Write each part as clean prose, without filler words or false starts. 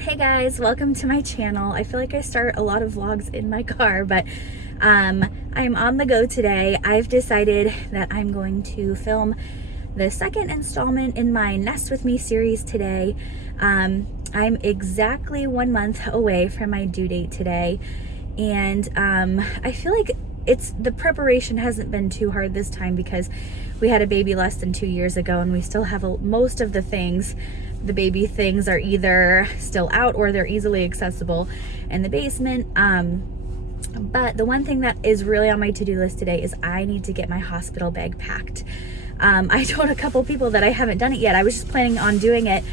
Hey guys, welcome to my channel. I feel like I start a lot of vlogs in my car, but I'm on the go today. I've decided that I'm going to film the second installment in my Nest With Me series today. I'm exactly 1 month away from my due date today, and I feel like the preparation hasn't been too hard this time because we had a baby less than 2 years ago, and we still have most of the things. The baby things are either still out or they're easily accessible in the basement. But the one thing that is really on my to-do list today is I need to get my hospital bag packed. I told a couple people that I haven't done it yet. I was just planning on doing it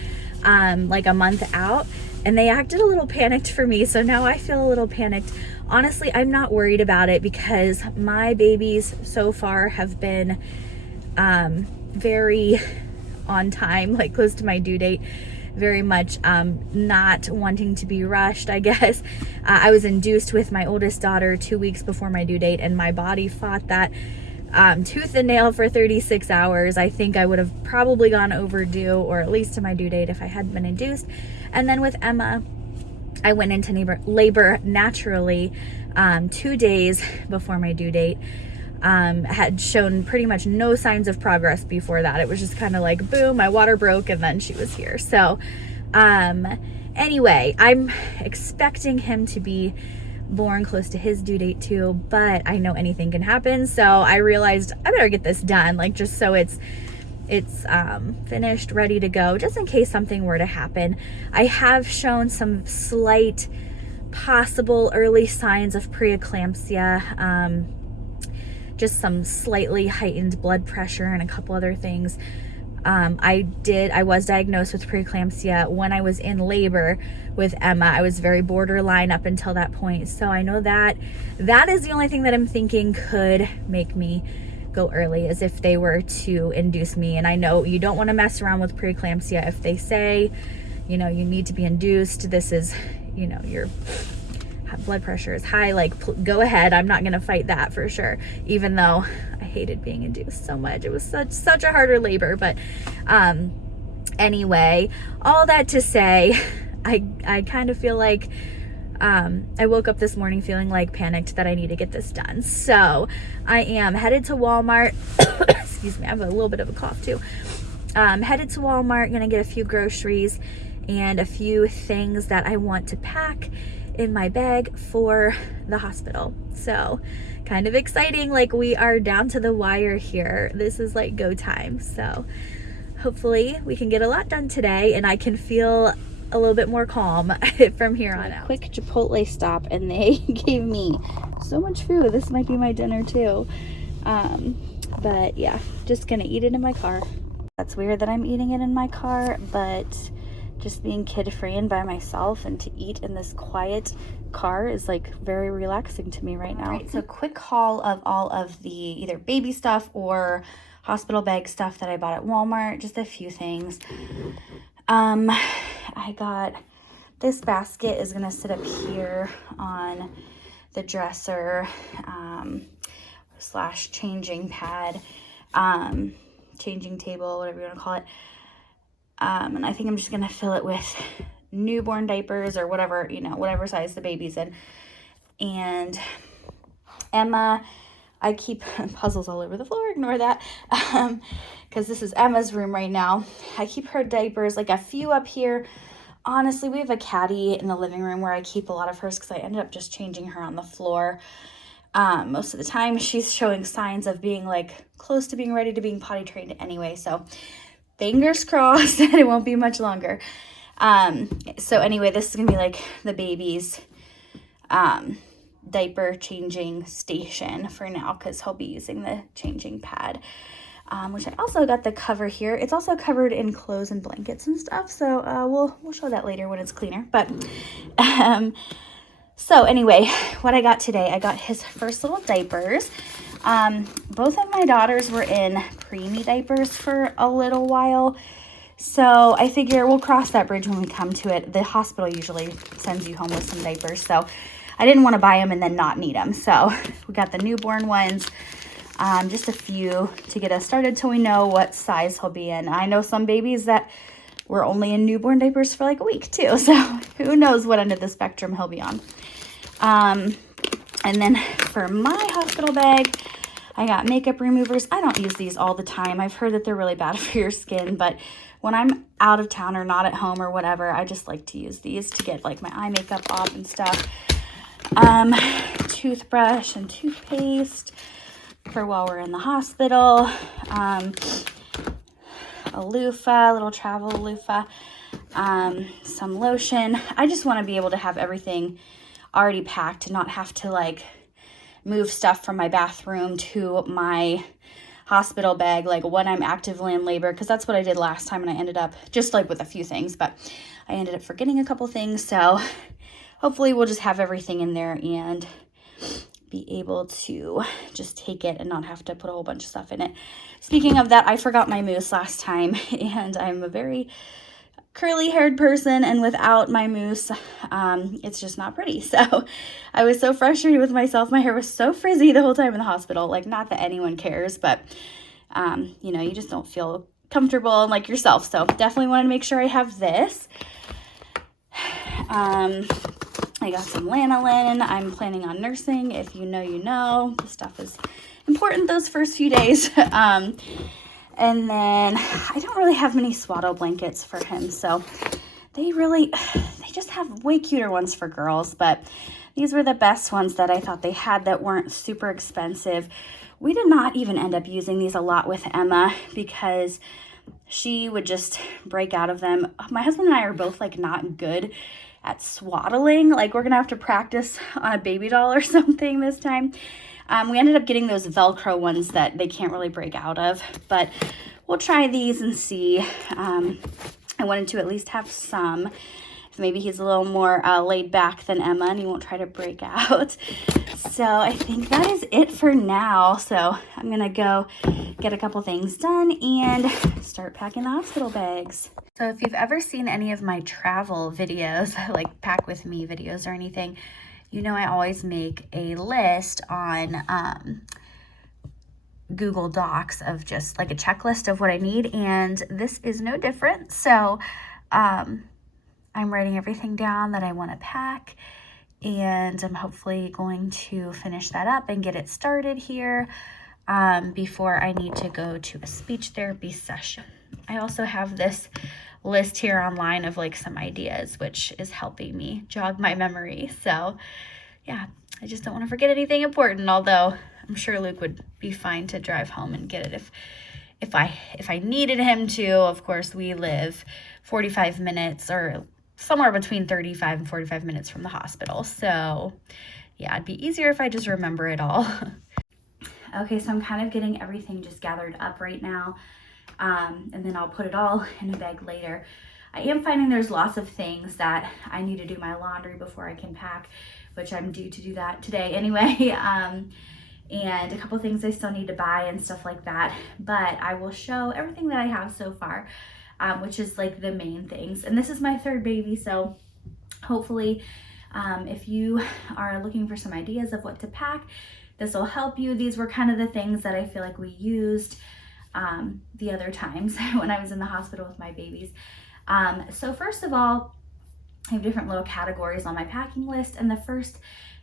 like a month out, and they acted a little panicked for me, so now I feel a little panicked. Honestly, I'm not worried about it because my babies so far have been very on time, like close to my due date, very much not wanting to be rushed, I guess. I was induced with my oldest daughter 2 weeks before my due date, and my body fought that tooth and nail for 36 hours. I think I would have probably gone overdue, or at least to my due date, if I hadn't been induced. And then with Emma, I went into labor naturally 2 days before my due date. Had shown pretty much no signs of progress before that. It was just kind of like, boom, my water broke, and then she was here. So anyway, I'm expecting him to be born close to his due date too, but I know anything can happen. So I realized I better get this done, like just so it's finished, ready to go, just in case something were to happen. I have shown some slight possible early signs of preeclampsia, just some slightly heightened blood pressure and a couple other things. I was diagnosed with preeclampsia when I was in labor with Emma. I was very borderline up until that point. So I know that is the only thing that I'm thinking could make me go early, is if they were to induce me. And I know you don't want to mess around with preeclampsia. If they say, you need to be induced, this is, your blood pressure is high, like go ahead. I'm not gonna fight that for sure, even though I hated being induced so much. It was such a harder labor. But anyway, all that to say, I kind of feel like I woke up this morning feeling like panicked that I need to get this done. So I am headed to Walmart. Excuse me, I have a little bit of a cough too. Headed to Walmart, gonna get a few groceries and a few things that I want to pack in my bag for the hospital. So kind of exciting, like we are down to the wire here. This is like go time. So hopefully we can get a lot done today, and I can feel a little bit more calm from here on out. Quick Chipotle stop, and they gave me so much food. This might be my dinner too. But yeah, just gonna eat it in my car. That's weird that I'm eating it in my car, but just being kid-free and by myself, and to eat in this quiet car is like very relaxing to me right now. All right, so quick haul of all of the either baby stuff or hospital bag stuff that I bought at Walmart. Just a few things. I got this basket, is gonna sit up here on the dresser slash changing pad, changing table, whatever you want to call it. And I think I'm just gonna fill it with newborn diapers or whatever, whatever size the baby's in. And Emma, I keep puzzles all over the floor, ignore that, because this is Emma's room right now. I keep her diapers, like a few up here. Honestly, we have a caddy in the living room where I keep a lot of hers, because I ended up just changing her on the floor. Most of the time she's showing signs of being like close to being ready to being potty trained anyway, so fingers crossed that it won't be much longer. So anyway, this is gonna be like the baby's diaper changing station for now, because he'll be using the changing pad, which I also got the cover here. It's also covered in clothes and blankets and stuff, so we'll show that later when it's cleaner. But so anyway, what I got today, I got his first little diapers. Both of my daughters were in preemie diapers for a little while, so I figure we'll cross that bridge when we come to it. The hospital usually sends you home with some diapers, so I didn't want to buy them and then not need them. So we got the newborn ones, just a few to get us started till we know what size he'll be in. I know some babies that we're only in newborn diapers for like a week too. So who knows what end of the spectrum he'll be on. And then for my hospital bag, I got makeup removers. I don't use these all the time. I've heard that they're really bad for your skin, but when I'm out of town or not at home or whatever, I just like to use these to get like my eye makeup off and stuff. Toothbrush and toothpaste for while we're in the hospital. A loofah, little travel loofah, some lotion. I just want to be able to have everything already packed and not have to like move stuff from my bathroom to my hospital bag like when I'm actively in labor, because that's what I did last time and I ended up just like with a few things, but I ended up forgetting a couple things. So hopefully we'll just have everything in there and be able to just take it and not have to put a whole bunch of stuff in it. Speaking of that, I forgot my mousse last time, and I'm a very curly haired person, and without my mousse, it's just not pretty. So I was so frustrated with myself. My hair was so frizzy the whole time in the hospital. Like, not that anyone cares, but you know, you just don't feel comfortable and like yourself. So definitely wanted to make sure I have this. I got some lanolin. I'm planning on nursing. If you know, you know. This stuff is important those first few days. And then I don't really have many swaddle blankets for him, so they just have way cuter ones for girls, but these were the best ones that I thought they had that weren't super expensive. We did not even end up using these a lot with Emma because she would just break out of them. My husband and I are both like not good at swaddling. Like, we're gonna have to practice on a baby doll or something this time. We ended up getting those Velcro ones that they can't really break out of, but we'll try these and see. I wanted to at least have some. Maybe he's a little more laid back than Emma and he won't try to break out. So I think that is it for now. So I'm gonna go get a couple things done and start packing the hospital bags. So if you've ever seen any of my travel videos, like pack with me videos or anything, you know I always make a list on Google Docs of just like a checklist of what I need, and this is no different. So I'm writing everything down that I want to pack, and I'm hopefully going to finish that up and get it started here before I need to go to a speech therapy session. I also have this list here online of like some ideas, which is helping me jog my memory. So yeah, I just don't want to forget anything important, although I'm sure Luke would be fine to drive home and get it if I needed him to. Of course, we live 45 minutes or somewhere between 35 and 45 minutes from the hospital. So yeah, it'd be easier if I just remember it all. Okay, so I'm kind of getting everything just gathered up right now. And then I'll put it all in a bag later. I am finding there's lots of things that I need to do my laundry before I can pack, which I'm due to do that today anyway. And a couple things I still need to buy and stuff like that. But I will show everything that I have so far, which is like the main things. And this is my third baby, so hopefully if you are looking for some ideas of what to pack, this will help you. These were kind of the things that I feel like we used the other times when I was in the hospital with my babies. So first of all, I have different little categories on my packing list, and the first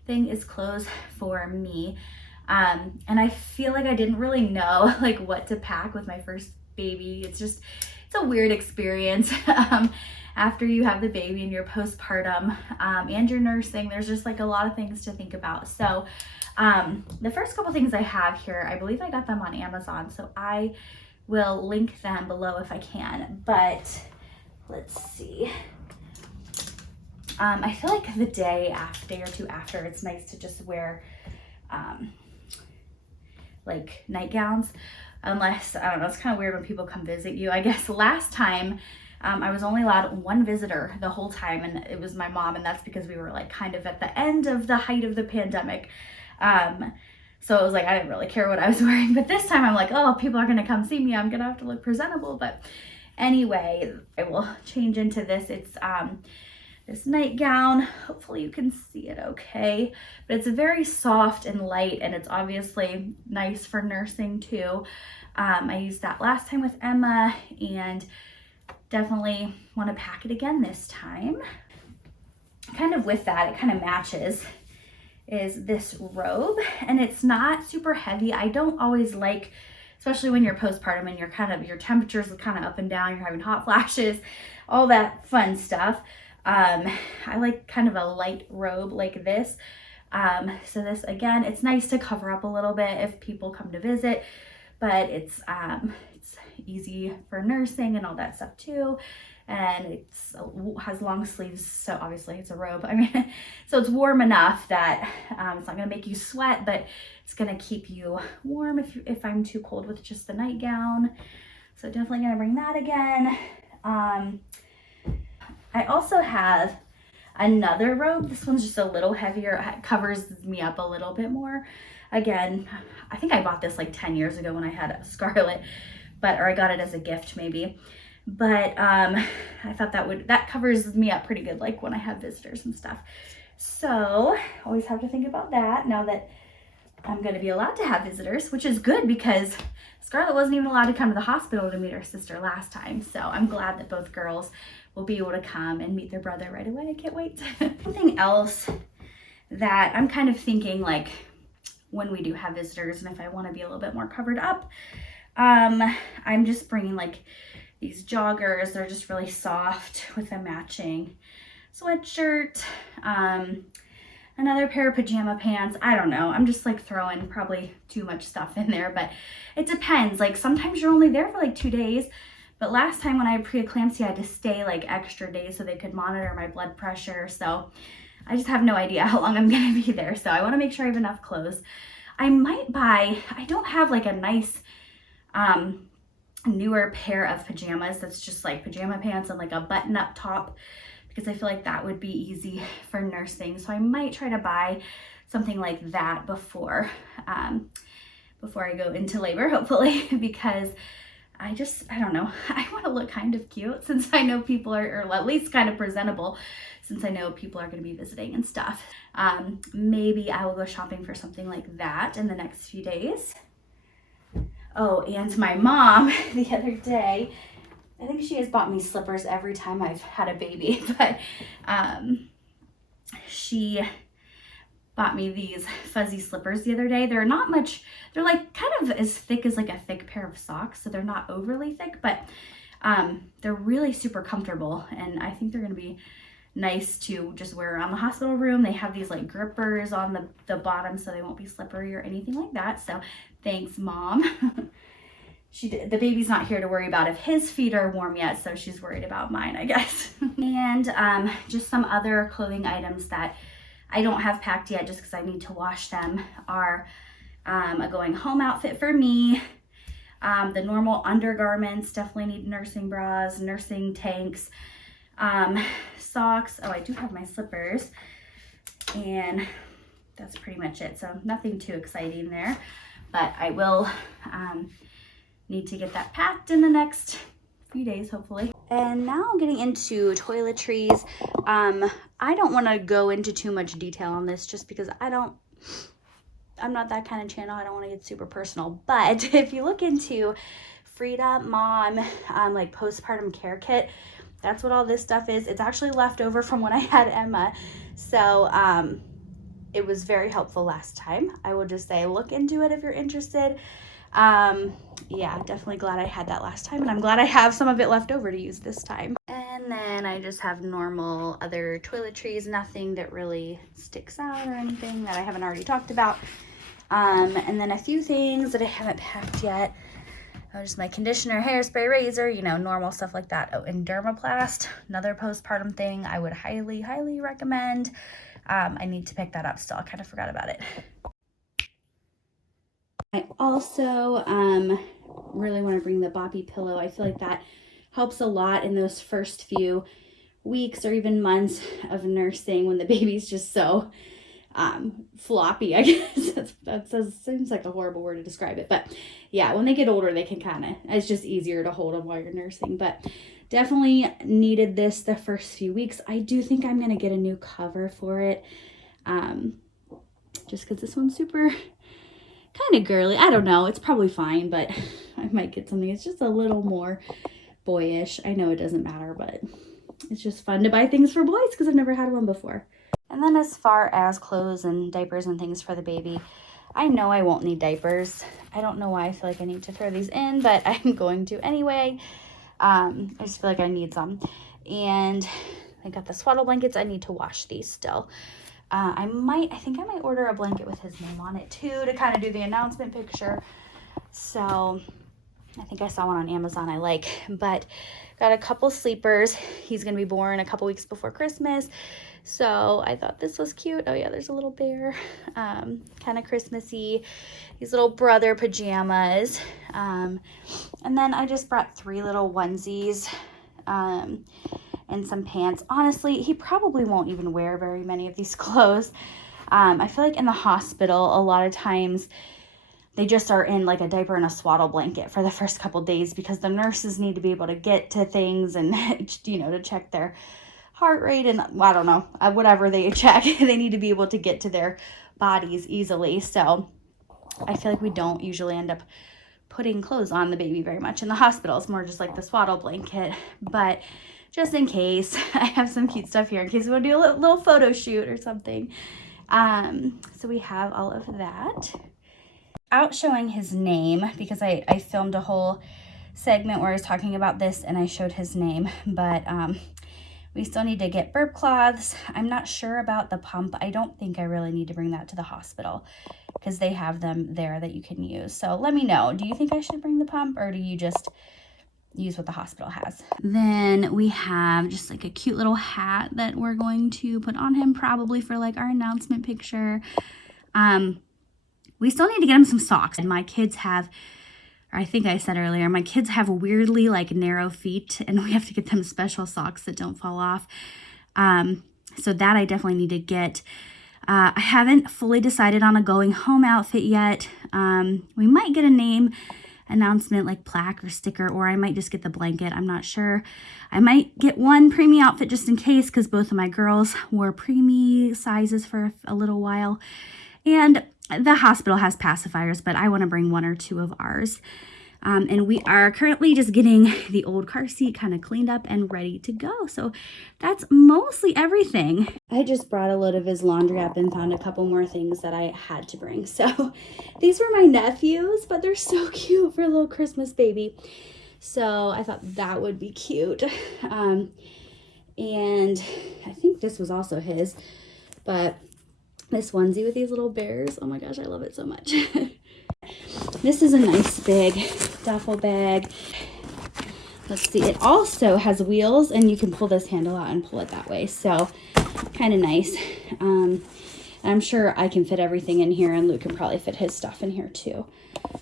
thing is clothes for me. And I feel like I didn't really know like what to pack with my first baby. It's a weird experience after you have the baby and you're postpartum and you're nursing. There's just like a lot of things to think about. So the first couple things I have here, I believe I got them on Amazon, so I will link them below if I can, but let's see. I feel like the day or two after, it's nice to just wear like nightgowns, unless, I don't know, it's kind of weird when people come visit you. I guess last time I was only allowed one visitor the whole time, and it was my mom, and that's because we were like kind of at the end of the height of the pandemic. So it was like, I didn't really care what I was wearing, but this time I'm like, oh, people are gonna come see me, I'm gonna have to look presentable. But anyway, I will change into this. It's this nightgown. Hopefully you can see it okay, but it's very soft and light, and it's obviously nice for nursing too. I used that last time with Emma, and definitely want to pack it again this time. Kind of with that, it kind of matches, is this robe, and it's not super heavy. I don't always like, especially when you're postpartum and your temperatures are kind of up and down, you're having hot flashes, all that fun stuff. I like kind of a light robe like this. So this, again, it's nice to cover up a little bit if people come to visit, but it's easy for nursing and all that stuff too. And it has long sleeves, so obviously it's a robe. I mean, so it's warm enough that it's not gonna make you sweat, but it's gonna keep you warm if I'm too cold with just the nightgown. So definitely gonna bring that again. I also have another robe. This one's just a little heavier. It covers me up a little bit more. Again, I think I bought this like 10 years ago when I had Scarlett, or I got it as a gift maybe. But I thought that covers me up pretty good, like when I have visitors and stuff. So always have to think about that now that I'm going to be allowed to have visitors, which is good because Scarlett wasn't even allowed to come to the hospital to meet her sister last time. So I'm glad that both girls will be able to come and meet their brother right away. I can't wait. Something else that I'm kind of thinking, like when we do have visitors and if I want to be a little bit more covered up, I'm just bringing like these joggers. They're just really soft with a matching sweatshirt, another pair of pajama pants. I don't know. I'm just like throwing probably too much stuff in there, but it depends. Like sometimes you're only there for like 2 days, but last time when I had preeclampsia, I had to stay like extra days so they could monitor my blood pressure. So I just have no idea how long I'm gonna be there. So I wanna make sure I have enough clothes. I might buy, I don't have like a nice, newer pair of pajamas that's just like pajama pants and like a button up top, because I feel like that would be easy for nursing. So I might try to buy something like that before I go into labor, hopefully, because I don't know, I want to look kind of cute since I know people are, or at least kind of presentable, since I know people are going to be visiting and stuff. Maybe I will go shopping for something like that in the next few days. Oh, and my mom the other day, I think she has bought me slippers every time I've had a baby, but she bought me these fuzzy slippers the other day. They're not much, they're like kind of as thick as like a thick pair of socks, so they're not overly thick, but they're really super comfortable, and I think they're gonna be nice to just wear around the hospital room. They have these like grippers on the bottom so they won't be slippery or anything like that. So thanks, Mom. The baby's not here to worry about if his feet are warm yet, so she's worried about mine, I guess. And just some other clothing items that I don't have packed yet just because I need to wash them are a going home outfit for me. The normal undergarments, definitely need nursing bras, nursing tanks, socks. Oh, I do have my slippers, and that's pretty much it. So nothing too exciting there, but I will need to get that packed in the next few days, hopefully. And now getting into toiletries. I don't want to go into too much detail on this just because I'm not that kind of channel. I don't want to get super personal, but if you look into Frida Mom, like postpartum care kit, that's what all this stuff is. It's actually left over from when I had Emma. So it was very helpful last time. I will just say, look into it if you're interested. Yeah, definitely glad I had that last time, and I'm glad I have some of it left over to use this time. And then I just have normal other toiletries, nothing that really sticks out or anything that I haven't already talked about. And then a few things that I haven't packed yet. Just my conditioner, hairspray, razor, you know, normal stuff like that. Oh, and Dermaplast, another postpartum thing I would highly, highly recommend. I need to pick that up still. I kind of forgot about it. I also really want to bring the Boppy pillow. I feel like that helps a lot in those first few weeks or even months of nursing when the baby's just so floppy, I guess. that seems like a horrible word to describe it, but yeah, when they get older, they can it's just easier to hold them while you're nursing. But definitely needed this the first few weeks. I do think I'm gonna get a new cover for it, just because this one's super kind of girly. I don't know, it's probably fine, but I might get something. It's just a little more boyish. I know it doesn't matter, but it's just fun to buy things for boys because I've never had one before. And then as far as clothes and diapers and things for the baby, I know I won't need diapers. I don't know why I feel like I need to throw these in, but I'm going to anyway. I just feel like I need some. And I got the swaddle blankets. I need to wash these still. I think I might order a blanket with his name on it too to kind of do the announcement picture. So I think I saw one on Amazon I like, but got a couple sleepers. He's going to be born a couple weeks before Christmas. So I thought this was cute. Oh yeah, there's a little bear, kind of Christmassy, these little brother pajamas. And then I just brought 3 little onesies, and some pants. Honestly, he probably won't even wear very many of these clothes. I feel like in the hospital, a lot of times they just are in like a diaper and a swaddle blanket for the first couple days because the nurses need to be able to get to things and, you know, to check their heart rate and I don't know, whatever they check, they need to be able to get to their bodies easily. So I feel like we don't usually end up putting clothes on the baby very much in the hospital. It's more just like the swaddle blanket, but just in case, I have some cute stuff here in case we want to do a little photo shoot or something. So we have all of that. Out showing his name because I filmed a whole segment where I was talking about this and I showed his name, but we still need to get burp cloths. I'm not sure about the pump. I don't think I really need to bring that to the hospital because they have them there that you can use. So let me know. Do you think I should bring the pump or do you just use what the hospital has? Then we have just like a cute little hat that we're going to put on him probably for like our announcement picture. We still need to get him some socks. And my kids have, or I think I said earlier, my kids have weirdly like narrow feet and we have to get them special socks that don't fall off. So that I definitely need to get. I haven't fully decided on a going home outfit yet. We might get a name announcement like plaque or sticker, or I might just get the blanket. I'm not sure. I might get one preemie outfit just in case because both of my girls wore preemie sizes for a little while. And the hospital has pacifiers, but I want to bring 1 or 2 of ours. And we are currently just getting the old car seat kind of cleaned up and ready to go. So that's mostly everything. I just brought a load of his laundry up and found a couple more things that I had to bring. So these were my nephews, but they're so cute for a little Christmas baby. So I thought that would be cute. And I think this was also his, but this onesie with these little bears. Oh my gosh, I love it so much. This is a nice big duffel bag. Let's see, it also has wheels and you can pull this handle out and pull it that way. So kind of nice. I'm sure I can fit everything in here and Luke can probably fit his stuff in here too.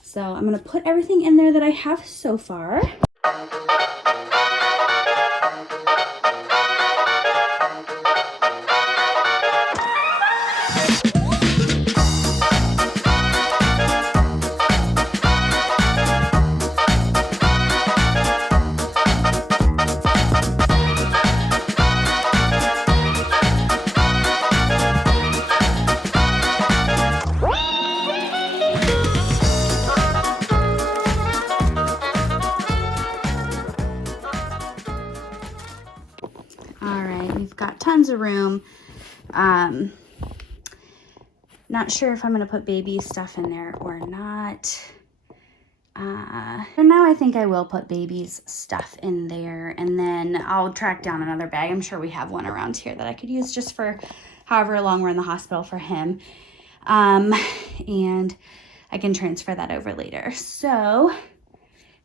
So I'm going to put everything in there that I have so far. Tons of room. Not sure if I'm gonna put baby stuff in there or not. For now I think I will put baby's stuff in there and then I'll track down another bag. I'm sure we have one around here that I could use just for however long we're in the hospital for him. And I can transfer that over later. So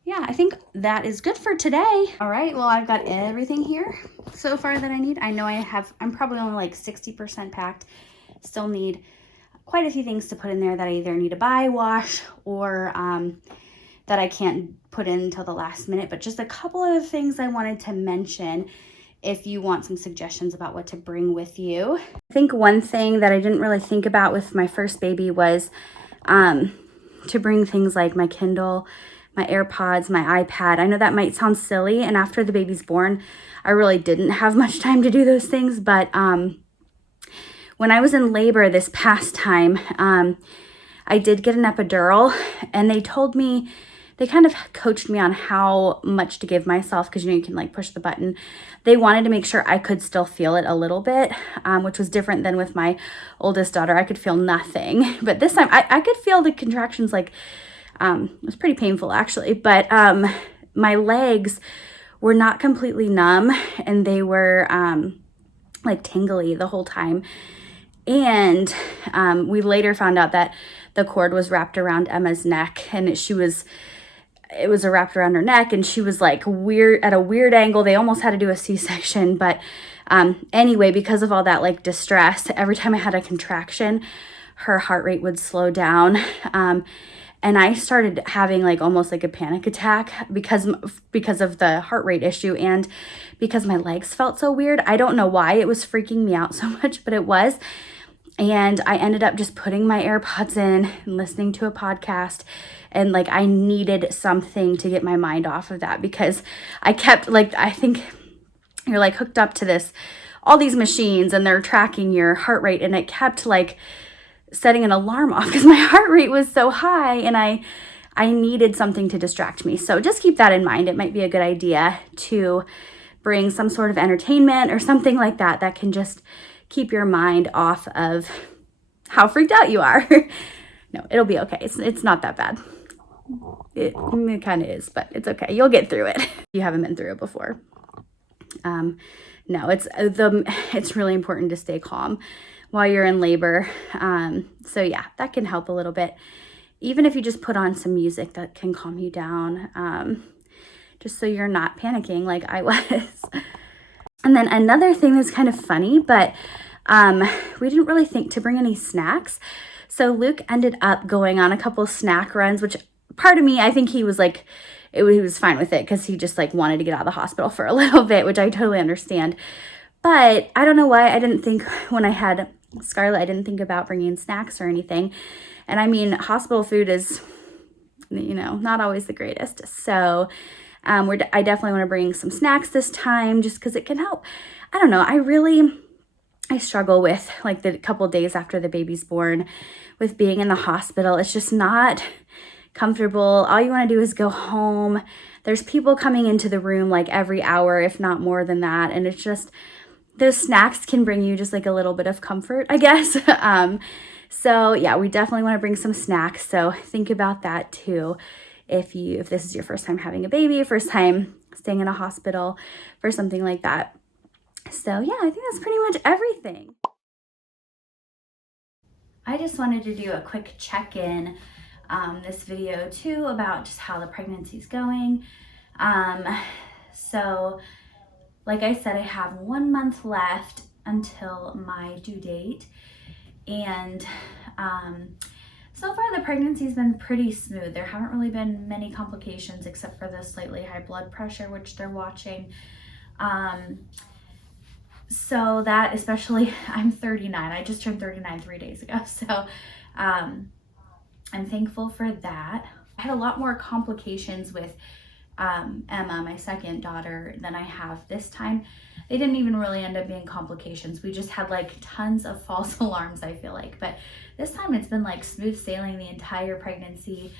yeah, I think that is good for today. All right, well, I've got everything here so far that I need. I know I'm probably only like 60% packed. Still need quite a few things to put in there that I either need to buy, wash, or that I can't put in until the last minute. But just a couple of things I wanted to mention if you want some suggestions about what to bring with you. I think one thing that I didn't really think about with my first baby was to bring things like my Kindle, my AirPods, my iPad. I know that might sound silly, and after the baby's born, I really didn't have much time to do those things, but when I was in labor this past time, I did get an epidural, and they told me they kind of coached me on how much to give myself, because you can like push the button. They wanted to make sure I could still feel it a little bit, which was different than with my oldest daughter. I could feel nothing, but this time I could feel the contractions. Like it was pretty painful actually, but my legs were not completely numb, and they were like tingly the whole time. And we later found out that the cord was wrapped around Emma's neck, and it was wrapped around her neck, and she was like weird, at a weird angle. They almost had to do a C-section, but anyway, because of all that like distress, every time I had a contraction, her heart rate would slow down. And I started having like almost like a panic attack because of the heart rate issue, and because my legs felt so weird. I don't know why it was freaking me out so much, but it was. And I ended up just putting my AirPods in and listening to a podcast. And like, I needed something to get my mind off of that, because I kept like, I think you're like hooked up to all these machines, and they're tracking your heart rate. And it kept like setting an alarm off because my heart rate was so high, and I needed something to distract me. So just keep that in mind. It might be a good idea to bring some sort of entertainment or something like that that can just keep your mind off of how freaked out you are. No, it'll be okay. It's not that bad. It kind of is, but it's okay. You'll get through it. You haven't been through it before. No, it's really important to stay calm while you're in labor. So yeah, that can help a little bit. Even if you just put on some music that can calm you down, just so you're not panicking like I was. And then another thing that's kind of funny, but we didn't really think to bring any snacks. So Luke ended up going on a couple snack runs, which part of me, I think he was like, he was fine with it, because he just like wanted to get out of the hospital for a little bit, which I totally understand. But I don't know why I didn't think, when I had Scarlett, I didn't think about bringing snacks or anything. And I mean, hospital food is, not always the greatest. So I definitely want to bring some snacks this time, just because it can help. I don't know. I struggle with like the couple days after the baby's born with being in the hospital. It's just not comfortable. All you want to do is go home. There's people coming into the room like every hour, if not more than that. And it's just, those snacks can bring you just like a little bit of comfort, I guess. So yeah, we definitely want to bring some snacks. So think about that too. If this is your first time having a baby, first time staying in a hospital, for something like that. So yeah, I think that's pretty much everything. I just wanted to do a quick check-in this video too, about just how the pregnancy's going. So like I said, I have 1 month left until my due date, and so far the pregnancy's been pretty smooth. There haven't really been many complications except for the slightly high blood pressure, which they're watching. So that, especially, I'm 39. I just turned 39 3 days ago. So I'm thankful for that. I had a lot more complications with Emma, my second daughter, than I have this time. They didn't even really end up being complications. We just had like tons of false alarms, I feel like. But this time it's been like smooth sailing the entire pregnancy.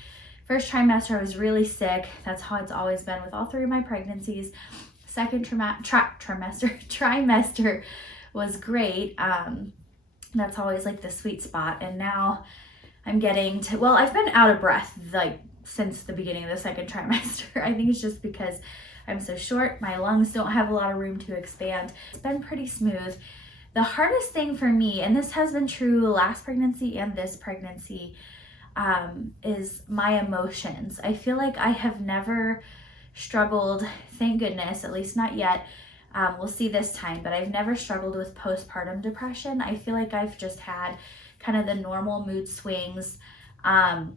First trimester, I was really sick. That's how it's always been with all 3 of my pregnancies. Second trimester was great. That's always like the sweet spot. And now I'm getting to, well, I've been out of breath like since the beginning of the second trimester. I think it's just because I'm so short. My lungs don't have a lot of room to expand. It's been pretty smooth. The hardest thing for me, and this has been true last pregnancy and this pregnancy, is my emotions. I feel like I have never struggled, thank goodness, at least not yet. We'll see this time, but I've never struggled with postpartum depression. I feel like I've just had kind of the normal mood swings. And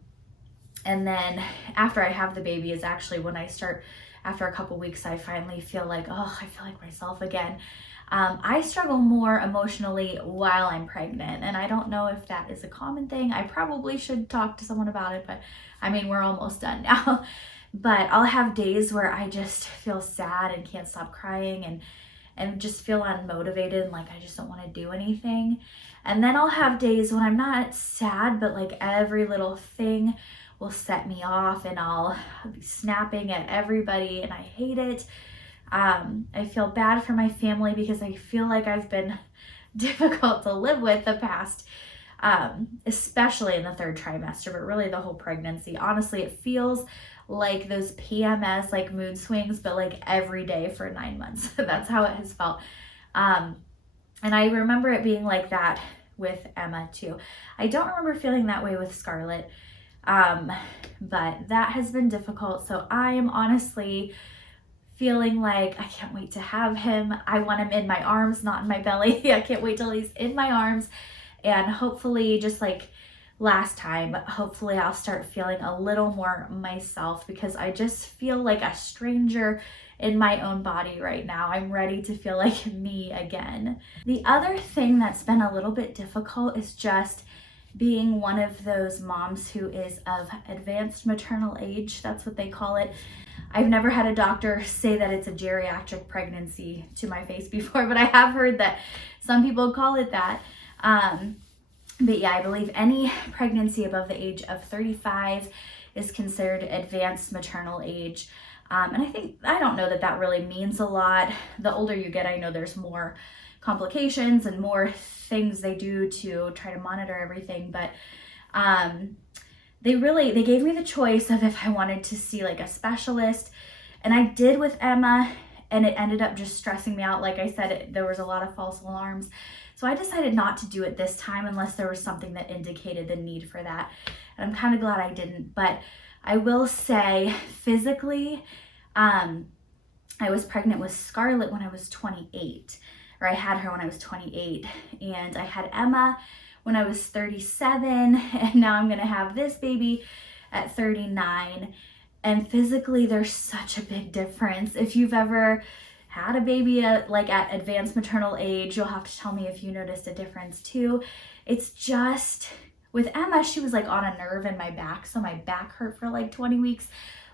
then after I have the baby is actually when I start, after a couple weeks, I finally feel like, oh, I feel like myself again. I struggle more emotionally while I'm pregnant, and I don't know if that is a common thing. I probably should talk to someone about it, but I mean, we're almost done now. But I'll have days where I just feel sad and can't stop crying, and just feel unmotivated and like I just don't want to do anything. And then I'll have days when I'm not sad, but like every little thing will set me off and I'll be snapping at everybody, and I hate it. I feel bad for my family because I feel like I've been difficult to live with the past, especially in the 3rd trimester, but really the whole pregnancy. Honestly, it feels like those PMS, like mood swings, but like every day for 9 months. That's how it has felt. And I remember it being like that with Emma too. I don't remember feeling that way with Scarlett, but that has been difficult. So I am honestly feeling like I can't wait to have him. I want him in my arms, not in my belly. I can't wait till he's in my arms. And hopefully, just like last time, hopefully I'll start feeling a little more myself, because I just feel like a stranger in my own body right now. I'm ready to feel like me again. The other thing that's been a little bit difficult is just being one of those moms who is of advanced maternal age. That's what they call it. I've never had a doctor say that it's a geriatric pregnancy to my face before, but I have heard that some people call it that. But yeah, I believe any pregnancy above the age of 35 is considered advanced maternal age. And I don't know that that really means a lot. The older you get, I know there's more complications and more things they do to try to monitor everything. But they gave me the choice of if I wanted to see like a specialist. And I did with Emma, and it ended up just stressing me out. Like I said, there was a lot of false alarms. So I decided not to do it this time unless there was something that indicated the need for that. And I'm kind of glad I didn't. But I will say physically, I was pregnant with Scarlett when I was 28, or I had her when I was 28. And I had Emma when I was 37, and now I'm gonna have this baby at 39. And physically, there's such a big difference. If you've ever had a baby at advanced maternal age, you'll have to tell me if you noticed a difference too. It's just, with Emma, she was like on a nerve in my back, so my back hurt for like 20 weeks.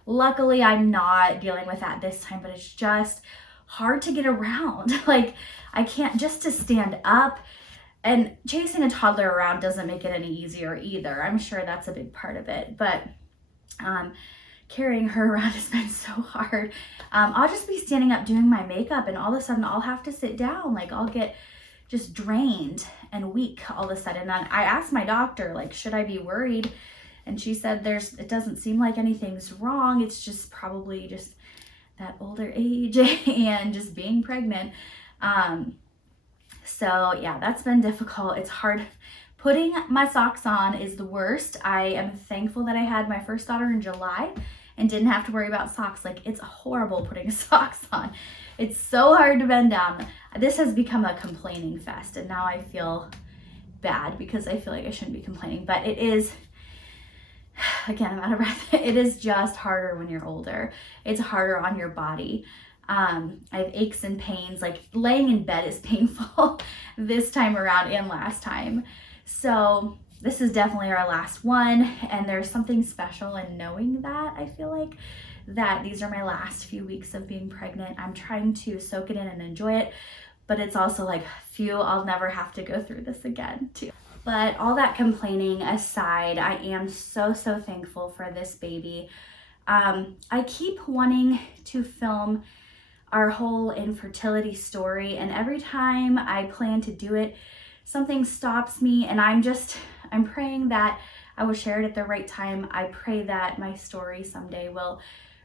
Luckily, I'm not dealing with that this time, but it's just hard to get around. Like, I can't, just to stand up, and chasing a toddler around doesn't make it any easier either. I'm sure that's a big part of it, but carrying her around has been so hard. I'll just be standing up doing my makeup, and all of a sudden I'll have to sit down. Like, I'll get just drained and weak all of a sudden. And I asked my doctor, like, should I be worried? And she said it doesn't seem like anything's wrong. It's just probably just that older age and just being pregnant. So yeah, that's been difficult. It's hard. Putting my socks on is the worst. I am thankful that I had my first daughter in July and didn't have to worry about socks. Like, it's horrible putting socks on. It's so hard to bend down. This has become a complaining fest, and now I feel bad because I feel like I shouldn't be complaining, but it is, again, I'm out of breath. It is just harder when you're older. It's harder on your body. I have aches and pains. Like, laying in bed is painful this time around and last time. So this is definitely our last one, and there's something special in knowing that. I feel like that these are my last few weeks of being pregnant. I'm trying to soak it in and enjoy it, but it's also like, I'll never have to go through this again too. But all that complaining aside, I am so thankful for this baby. I keep wanting to film our whole infertility story, and every time I plan to do it, something stops me, and I'm praying that I will share it at the right time. I pray that my story someday will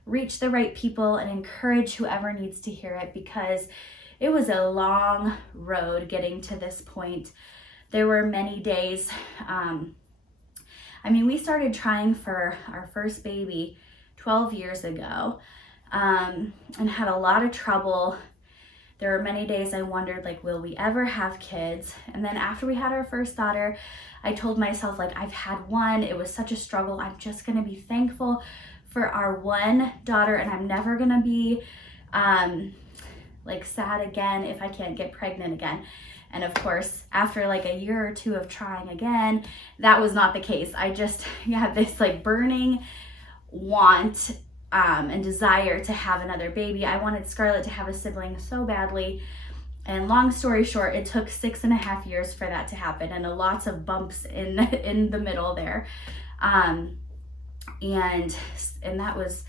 reach the right people and encourage whoever needs to hear it, because it was a long road getting to this point. There were many days. We started trying for our first baby 12 years ago, and had a lot of trouble. There were many days I wondered, like, will we ever have kids? And then after we had our first daughter, I told myself, like, I've had one. It was such a struggle. I'm just going to be thankful for our one daughter, and I'm never going to be sad again if I can't get pregnant again. And of course, after like a year or two of trying again, that was not the case. I just had this like burning want and desire to have another baby. I wanted Scarlett to have a sibling so badly. And long story short, it took 6.5 years for that to happen, and lots of bumps in the middle there. And that was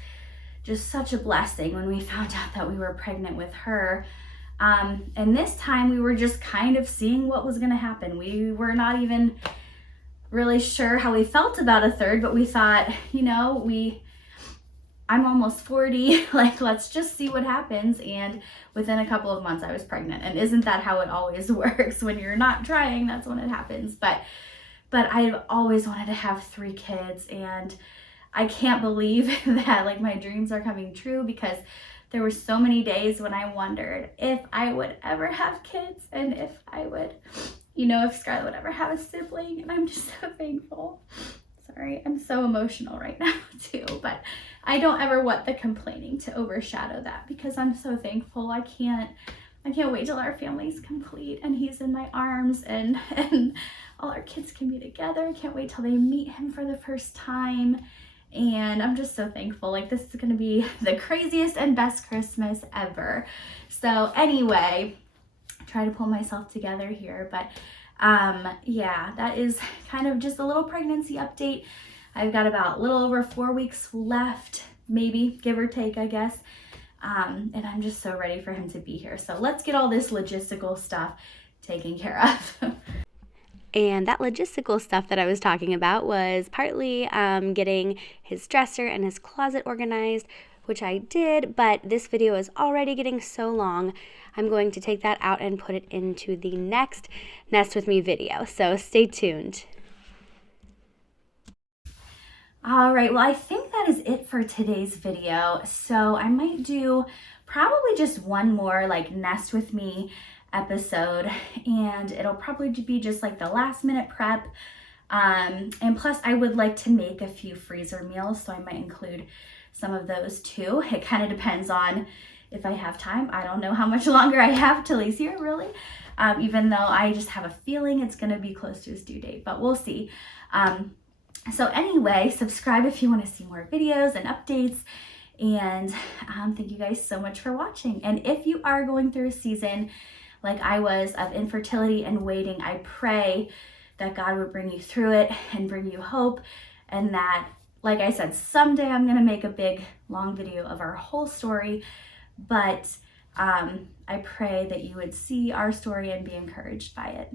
just such a blessing when we found out that we were pregnant with her. And this time we were just kind of seeing what was going to happen. We were not even really sure how we felt about a third, but we thought, you know, I'm almost 40, like, let's just see what happens. And within a couple of months I was pregnant. And isn't that how it always works? When you're not trying, that's when it happens. But I've always wanted to have 3 kids, and I can't believe that like my dreams are coming true, because there were so many days when I wondered if I would ever have kids, and if I would, you know, if Scarlett would ever have a sibling. And I'm just so thankful. Sorry, I'm so emotional right now too, but I don't ever want the complaining to overshadow that, because I'm so thankful. I can't wait till our family's complete and he's in my arms, and all our kids can be together. I can't wait till they meet him for the first time. And I'm just so thankful. Like, this is gonna be the craziest and best Christmas ever. So anyway, try to pull myself together here, but yeah, that is kind of just a little pregnancy update. I've got about a little over 4 weeks left, maybe, give or take, I guess. And I'm just so ready for him to be here. So let's get all this logistical stuff taken care of. And that logistical stuff that I was talking about was partly getting his dresser and his closet organized, which I did, but this video is already getting so long. I'm going to take that out and put it into the next Nest With Me video, so stay tuned. All right, well, I think that is it for today's video. So I might do probably just one more like Nest With Me episode, and it'll probably be just like the last minute prep. And plus I would like to make a few freezer meals, so I might include some of those too. It kind of depends on if I have time. I don't know how much longer I have till he's here, really. Even though I just have a feeling it's gonna be close to his due date, but we'll see. So anyway, subscribe if you want to see more videos and updates. And thank you guys so much for watching. And if you are going through a season like I was of infertility and waiting, I pray that God would bring you through it and bring you hope. And that, like I said, someday I'm going to make a big, long video of our whole story. But I pray that you would see our story and be encouraged by it.